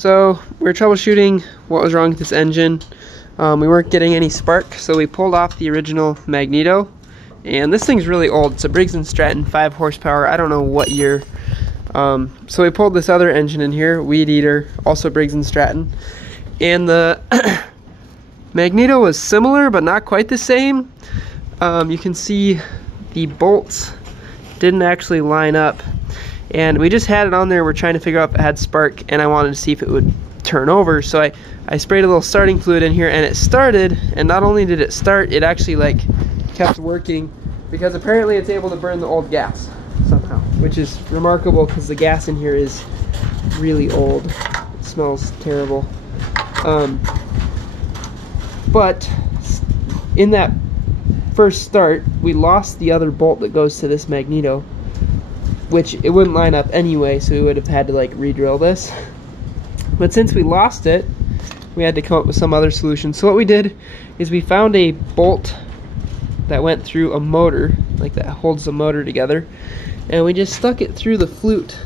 So we're troubleshooting what was wrong with this engine. We weren't getting any spark, so we pulled off the original magneto. And this thing's really old. It's a Briggs & Stratton 5 horsepower. I don't know what year. So we pulled this other engine in here, Weed Eater, also Briggs & Stratton. And the magneto was similar, but not quite the same. You can see the bolts didn't actually line up. And we just had it on there. We're trying to figure out if it had spark, and I wanted to see if it would turn over. So I sprayed a little starting fluid in here, and it started. And not only did it start, it actually like kept working, because apparently it's able to burn the old gas somehow, which is remarkable because the gas in here is really old. It smells terrible. But in that first start, we lost the other bolt that goes to this magneto, which it wouldn't line up anyway, so we would have had to like re-drill this. But since we lost it, we had to come up with some other solution. So what we did is we found a bolt that went through a motor, like that holds the motor together, and we just stuck it through the flute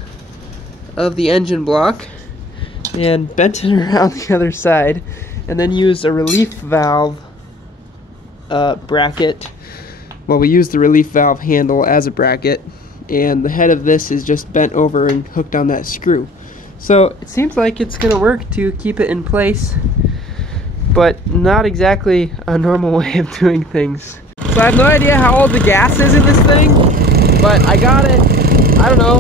of the engine block and bent it around the other side, and then used a relief valve bracket. Well, we used the relief valve handle as a bracket, and the head of this is just bent over and hooked on that screw. So it seems like it's gonna work to keep it in place, but not exactly a normal way of doing things. So I have no idea how old the gas is in this thing, but I got it, I don't know,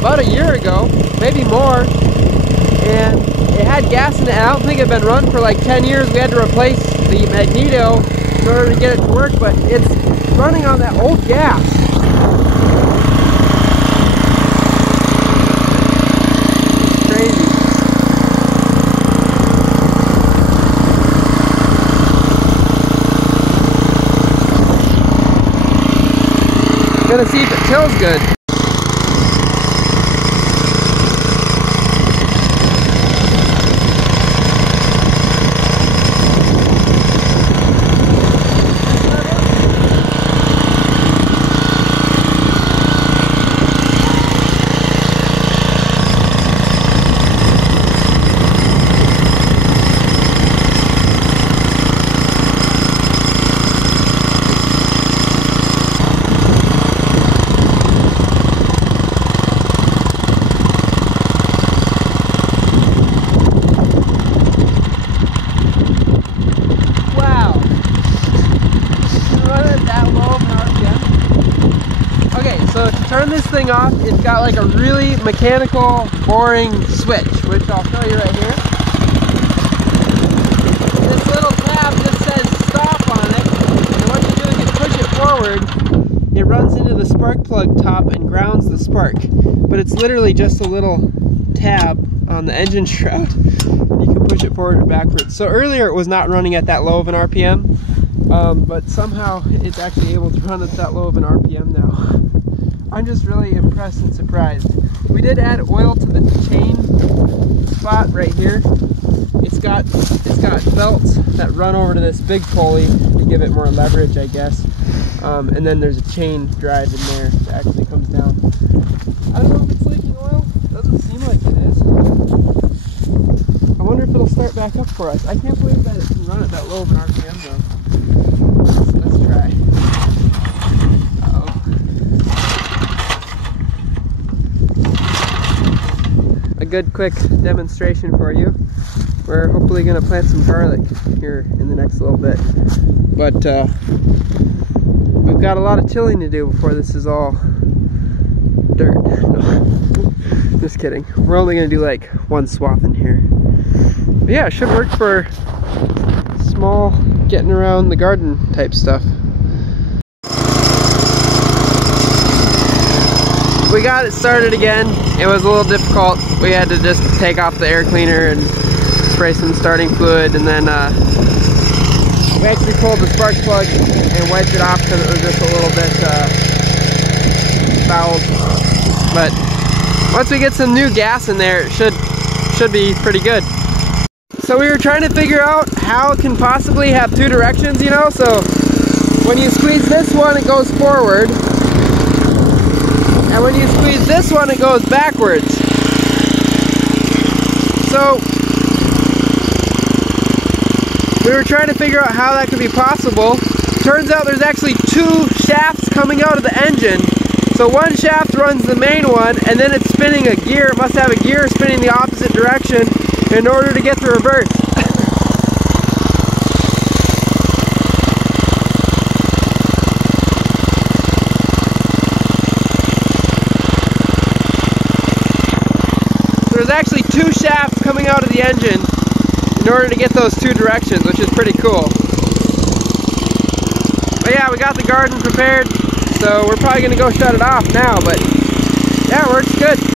about a year ago, maybe more, and it had gas in it. I don't think it had been run for like 10 years. We had to replace the magneto in order to get it to work, but it's running on that old gas. Gonna see if it tills good. Turn this thing off, it's got like a really mechanical, boring switch, which I'll show you right here. This little tab just says stop on it, and what you do is you push it forward, it runs into the spark plug top and grounds the spark. But it's literally just a little tab on the engine shroud. You can push it forward or backwards. So earlier it was not running at that low of an RPM, but somehow it's actually able to run at that low of an RPM now. I'm just really impressed and surprised. We did add oil to the chain spot right here. It's got belts that run over to this big pulley to give it more leverage, I guess. And then there's a chain drive in there that actually comes down. I don't know if it's leaking oil. Doesn't seem like it is. I wonder if it'll start back up for us. I can't believe that it can run at that low of an RPM though. Let's try. A good quick demonstration for you. We're hopefully going to plant some garlic here in the next little bit, but we've got a lot of tilling to do before this is all dirt. No, just kidding. We're only going to do like one swath in here. But yeah, it should work for small getting around the garden type stuff. We got it started again. It was a little difficult. We had to just take off the air cleaner and spray some starting fluid, and then we actually pulled the spark plug and wiped it off because it was just a little bit fouled. But once we get some new gas in there, it should be pretty good. So we were trying to figure out how it can possibly have two directions, you know? So when you squeeze this one, it goes forward. And when you squeeze this one, it goes backwards. So we were trying to figure out how that could be possible. Turns out there's actually two shafts coming out of the engine. So one shaft runs the main one, and then it's spinning a gear. It must have a gear spinning the opposite direction in order to get the reverse. There's actually two shafts coming out of the engine in order to get those two directions, which is pretty cool. But yeah, we got the garden prepared, so we're probably going to go shut it off now, but yeah, it works good.